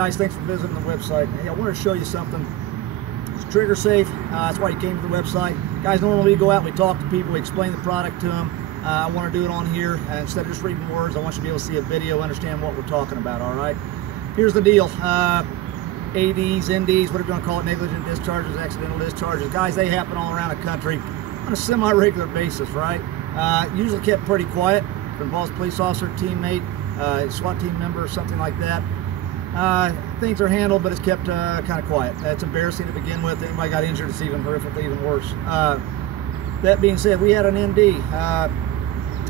Guys, thanks for visiting the website. Hey, I want to show you something. It's Triggersafe. That's why you came to the website. Guys, normally we go out, we talk to people, we explain the product to them. I want to do it on here. Instead of just reading words, I want you to be able to see a video, understand what we're talking about, all right? Here's the deal. ADs, NDs, whatever you want to call it, negligent discharges, accidental discharges. Guys, they happen all around the country on a semi-regular basis, right? Usually kept pretty quiet. If it involves police officer, teammate, SWAT team member, or something like that. Things are handled, but it's kept kind of quiet. That's embarrassing to begin with. Anybody got injured, it's even horrifically even worse. That being said, we had an ND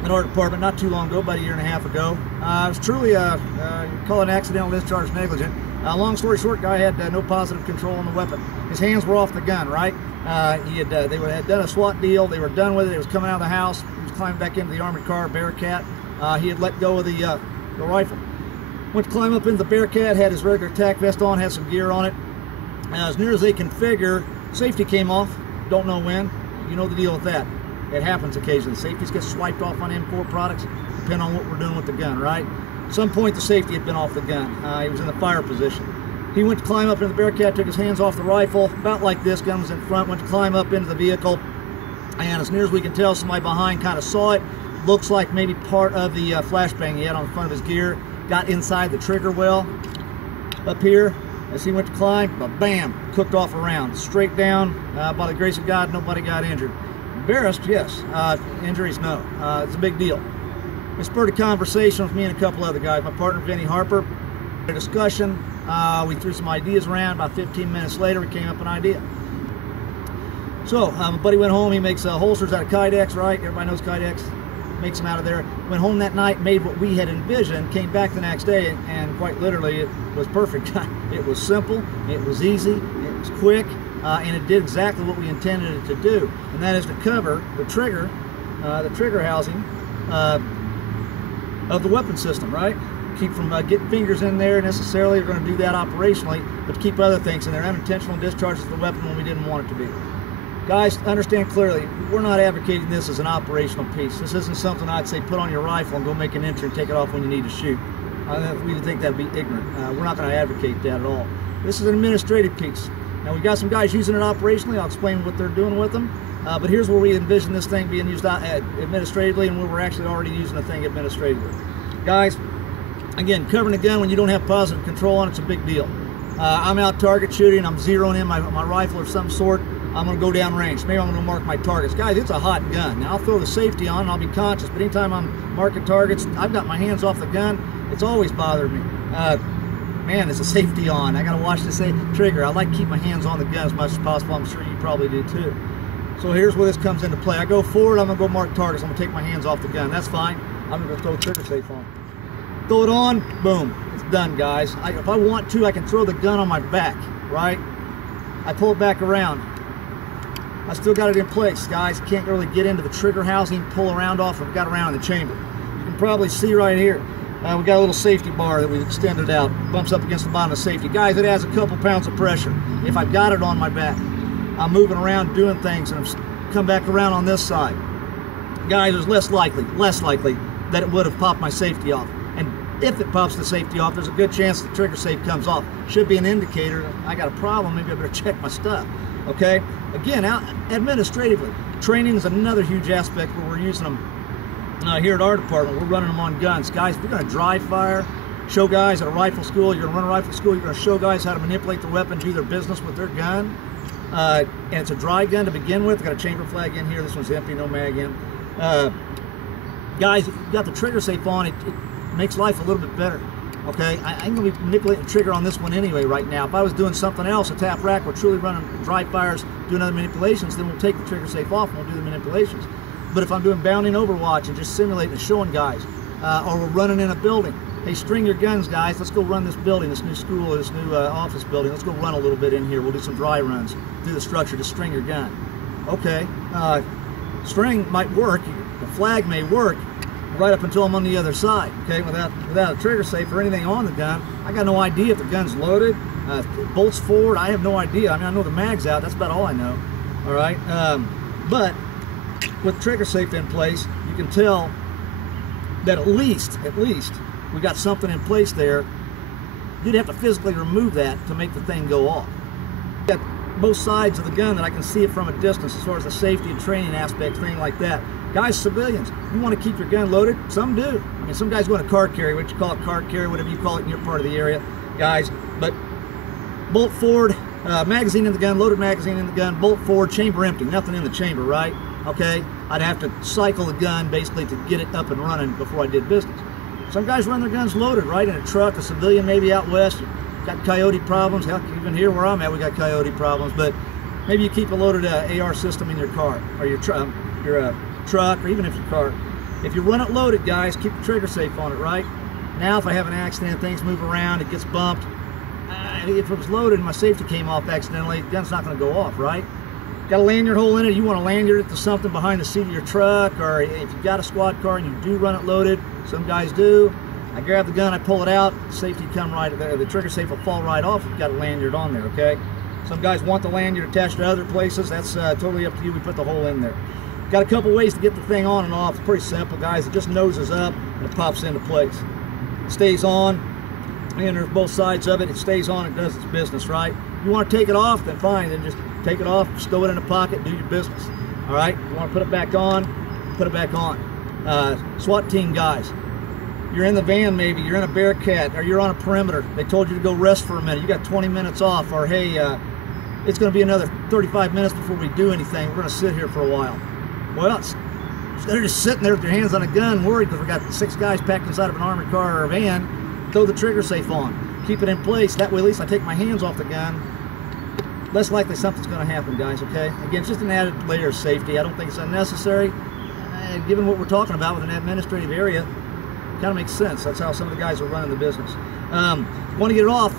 in our department not too long ago, about a year and a half ago. It was truly call it an accidental discharge negligent. Long story short, guy had no positive control on the weapon. His hands were off the gun, right? They had done a SWAT deal. They were done with it. It was coming out of the house. He was climbing back into the armored car, Bearcat. He had let go of the rifle. Went to climb up into the Bearcat, had his regular tack vest on, had some gear on it. As near as they can figure, safety came off. Don't know when. You know the deal with that. It happens occasionally. Safeties get swiped off on M4 products, depending on what we're doing with the gun, right? At some point, the safety had been off the gun. He was in the fire position. He went to climb up into the Bearcat, took his hands off the rifle, about like this, gun was in front, went to climb up into the vehicle, and as near as we can tell, somebody behind kind of saw it. Looks like maybe part of the flashbang he had on the front of his gear got inside the trigger well up here. As he went to climb, but bam, cooked off a round. Straight down, by the grace of God, nobody got injured. Embarrassed, yes. Injuries, no. It's a big deal. It spurred a conversation with me and a couple other guys. My partner, Vinny Harper, a discussion. We threw some ideas around. About 15 minutes later, we came up with an idea. So, my buddy went home. He makes holsters out of Kydex, right? Everybody knows Kydex. Makes them out of there. Went home that night, made what we had envisioned, came back the next day, and quite literally, it was perfect. It was simple, it was easy, it was quick, and it did exactly what we intended it to do, and that is to cover the trigger housing of the weapon system, right? Keep from getting fingers in there necessarily. We're going to do that operationally, but to keep other things in there, unintentional discharges of the weapon when we didn't want it to be. Guys, understand clearly, we're not advocating this as an operational piece. This isn't something I'd say put on your rifle and go make an entry and take it off when you need to shoot. We think that'd be ignorant. We're not going to advocate that at all. This is an administrative piece. Now, we've got some guys using it operationally. I'll explain what they're doing with them. But here's where we envision this thing being used administratively and where we're actually already using the thing administratively. Guys, again, covering a gun when you don't have positive control on it's a big deal. I'm out target shooting. I'm zeroing in my rifle of some sort. I'm going to go down range. Maybe I'm going to mark my targets. Guys, it's a hot gun. Now, I'll throw the safety on and I'll be conscious, but anytime I'm marking targets, I've got my hands off the gun. It's always bothered me. Man, there's a safety on. I got to watch this trigger. I like to keep my hands on the gun as much as possible. I'm sure you probably do too. So here's where this comes into play. I go forward, I'm going to go mark targets. I'm going to take my hands off the gun. That's fine. I'm going to throw Triggersafe on. Throw it on, boom. It's done, guys. If I want to, I can throw the gun on my back, right? I pull it back around. I still got it in place, guys. Can't really get into the trigger housing, pull around off. I've got around in the chamber. You can probably see right here. We got a little safety bar that we've extended out. Bumps up against the bottom of the safety. Guys, it adds a couple pounds of pressure. If I've got it on my back, I'm moving around doing things, and I've come back around on this side. Guys, it's less likely that it would have popped my safety off. And if it pops the safety off, there's a good chance the Triggersafe comes off. Should be an indicator I got a problem. Maybe I better check my stuff. Okay, again, administratively, training is another huge aspect where we're using them here at our department. We're running them on guns. Guys, if you're going to dry fire, show guys at a rifle school, you're going to run a rifle school, you're going to show guys how to manipulate the weapon, do their business with their gun, and it's a dry gun to begin with. I've got a chamber flag in here. This one's empty, no mag in. Guys, if you've got the Triggersafe on, it makes life a little bit better. Okay, I'm going to be manipulating the trigger on this one anyway right now. If I was doing something else, a tap rack, we're truly running dry fires, doing other manipulations, then we'll take the Triggersafe off and we'll do the manipulations. But if I'm doing bounding overwatch and just simulating and showing guys, or we're running in a building, hey, string your guns, guys. Let's go run this building, this new school, this new office building. Let's go run a little bit in here. We'll do some dry runs through the structure. Just string your gun. Okay, string might work. The flag may work right up until I'm on the other side. Okay, without a Triggersafe or anything on the gun, I got no idea if the gun's loaded, bolts forward. I have no idea. I mean, I know the mag's out. That's about all I know. All right, but with Triggersafe in place, you can tell that at least we got something in place there you'd have to physically remove that to make the thing go off. Got both sides of the gun that I can see it from a distance as far as the safety and training aspect, thing like that. Guys, civilians, you want to keep your gun loaded? Some do. I mean, some guys go into car carry, what you call it, car carry, whatever you call it in your part of the area, guys. But bolt forward, magazine in the gun, loaded magazine in the gun, bolt forward, chamber empty, nothing in the chamber, right? Okay, I'd have to cycle the gun basically to get it up and running before I did business. Some guys run their guns loaded, right? In a truck, a civilian maybe out west, got coyote problems. Hell, even here where I'm at, we got coyote problems. But maybe you keep a loaded AR system in your car or your truck, or even if your car. If you run it loaded, guys, keep the trigger safe on it, right? Now, if I have an accident, things move around, it gets bumped. If it was loaded and my safety came off accidentally, the gun's not going to go off, right? Got a lanyard hole in it. You want to lanyard it to something behind the seat of your truck, or if you've got a squad car and you do run it loaded, some guys do. I grab the gun, I pull it out, safety come right there. The trigger safe will fall right off if you've got a lanyard on there, okay? Some guys want the lanyard attached to other places. That's totally up to you. We put the hole in there. Got a couple ways to get the thing on and off. It's pretty simple, guys. It just noses up and it pops into place. It stays on, and there's both sides of it. It stays on, it does its business, right? You want to take it off, then fine. Then just take it off, stow it in a pocket, do your business. All right? You want to put it back on, put it back on. SWAT team guys, you're in the van maybe, you're in a Bearcat, or you're on a perimeter. They told you to go rest for a minute. You got 20 minutes off, or hey, it's going to be another 35 minutes before we do anything. We're going to sit here for a while. Well, instead of just sitting there with your hands on a gun, worried because we got 6 guys packed inside of an armored car or a van, throw the trigger safe on. Keep it in place. That way, at least I take my hands off the gun. Less likely something's going to happen, guys, okay? Again, it's just an added layer of safety. I don't think it's unnecessary. And given what we're talking about with an administrative area, kind of makes sense. That's how some of the guys are running the business. Want to get it off.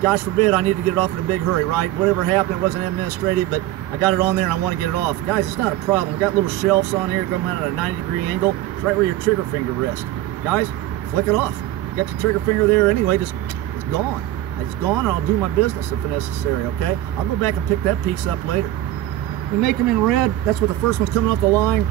Gosh forbid I need to get it off in a big hurry, right? Whatever happened, it wasn't administrative, but I got it on there and I want to get it off. Guys, it's not a problem. We got little shelves on here coming out at a 90-degree angle. It's right where your trigger finger rests. Guys, flick it off. You got your trigger finger there anyway, just it's gone. It's gone, and I'll do my business if necessary, okay? I'll go back and pick that piece up later. We make them in red. That's where the first one's coming off the line.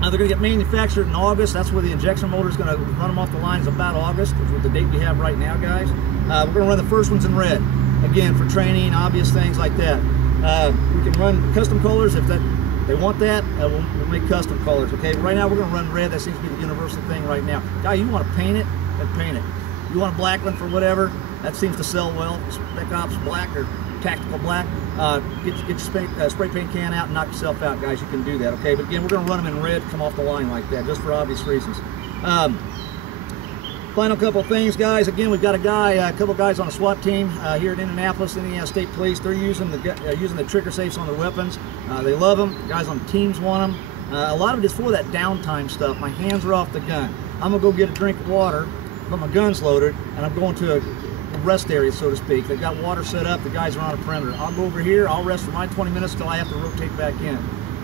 They're going to get manufactured in August. That's where the injection motor is going to run them off the lines about August, which is the date we have right now, guys. We're going to run the first ones in red. Again, for training, obvious things like that. We can run custom colors if they want that. We'll make custom colors, okay? Right now, we're going to run red. That seems to be the universal thing right now. Guy, you want to paint it, then paint it. You want a black one for whatever, that seems to sell well. Spec Ops black or tactical black. Get your spray paint can out and knock yourself out, guys. You can do that, okay? But again, we're going to run them in red, come off the line like that, just for obvious reasons. Final couple of things, guys. Again, we've got a couple guys on a SWAT team here at Indianapolis, Indiana State Police. They're using the trigger safes on their weapons. They love them. The guys on the teams want them. A lot of it is for that downtime stuff. My hands are off the gun. I'm gonna go get a drink of water, but my gun's loaded, and I'm going to a rest area, so to speak. They've got water set up. The guys are on a perimeter. I'll go over here. I'll rest for my 20 minutes till I have to rotate back in.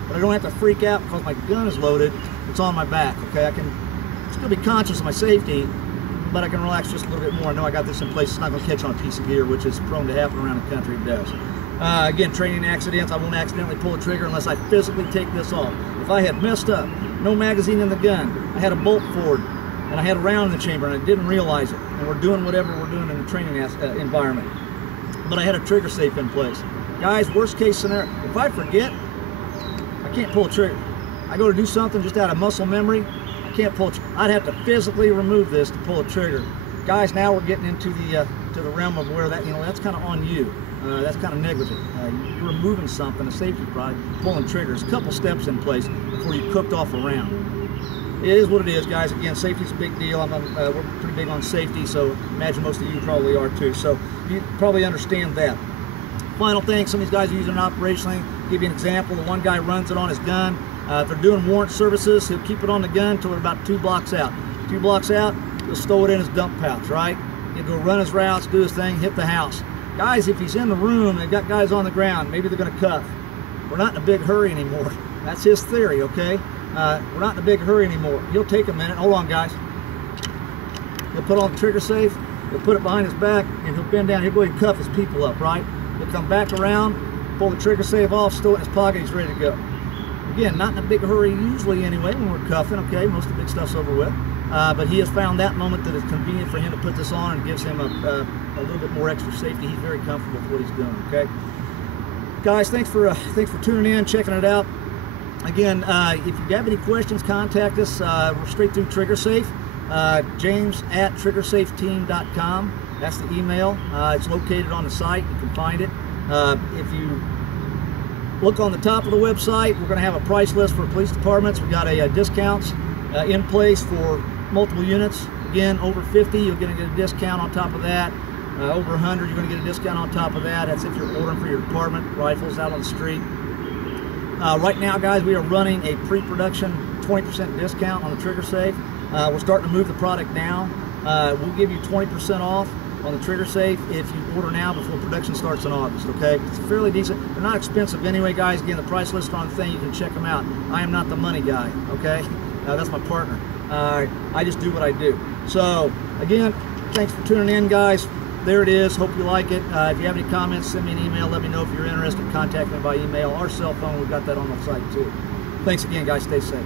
But I don't have to freak out because my gun is loaded. It's on my back. Okay, I can still be conscious of my safety, but I can relax just a little bit more. I know I got this in place. It's not going to catch on a piece of gear, which is prone to happen around the country. It does. Again, training accidents. I won't accidentally pull a trigger unless I physically take this off. If I had messed up, no magazine in the gun, I had a bolt forward, and I had a round in the chamber, and I didn't realize it. And we're doing whatever we're doing in the training environment. But I had a trigger safe in place. Guys, worst case scenario, if I forget, I can't pull a trigger. I go to do something just out of muscle memory, I can't pull. I'd have to physically remove this to pull a trigger. Guys, now we're getting into the realm of where that, that's kind of on you. That's kind of negligent. You're removing something, a safety product, pulling triggers. A couple steps in place before you cooked off a round. It is what it is, guys. Again, safety's a big deal. We're pretty big on safety, so imagine most of you probably are too. So you probably understand that. Final thing, some of these guys are using it operationally. Give you an example. The one guy runs it on his gun. If they're doing warrant services, he'll keep it on the gun until they're about 2 blocks out. 2 blocks out, he'll stow it in his dump pouch, right? He'll go run his routes, do his thing, hit the house. Guys, if he's in the room, they've got guys on the ground, maybe they're going to cuff. We're not in a big hurry anymore. That's his theory, okay? We're not in a big hurry anymore. He'll take a minute. Hold on, guys. He'll put on the trigger safe. He'll put it behind his back, and he'll bend down. He'll go ahead and cuff his people up, right? He'll come back around, pull the trigger safe off, stow it in his pocket. He's ready to go. Again, not in a big hurry usually anyway when we're cuffing, okay? Most of the big stuff's over with. But he has found that moment that it's convenient for him to put this on and gives him a a little bit more extra safety. He's very comfortable with what he's doing. Okay, guys, thanks for tuning in, checking it out. Again, if you have any questions, contact us. We're straight through Triggersafe. James@triggersafeteam.com. That's the email. It's located on the site. You can find it. If you look on the top of the website, we're going to have a price list for police departments. We've got a discounts in place for multiple units. Again, over 50, you're going to get a discount on top of that. Over 100, you're going to get a discount on top of that. That's if you're ordering for your department, rifles out on the street. Right now, guys, we are running a pre-production 20% discount on the Triggersafe. We're starting to move the product now. We'll give you 20% off on the Triggersafe if you order now before production starts in August, okay? It's fairly decent. They're not expensive anyway, guys. Again, the price list on the thing, you can check them out. I am not the money guy, okay? That's my partner. I just do what I do. So, again, thanks for tuning in, guys. There it is. Hope you like it. If you have any comments, send me an email. Let me know if you're interested. Contact me by email or cell phone. We've got that on the site, too. Thanks again, guys. Stay safe.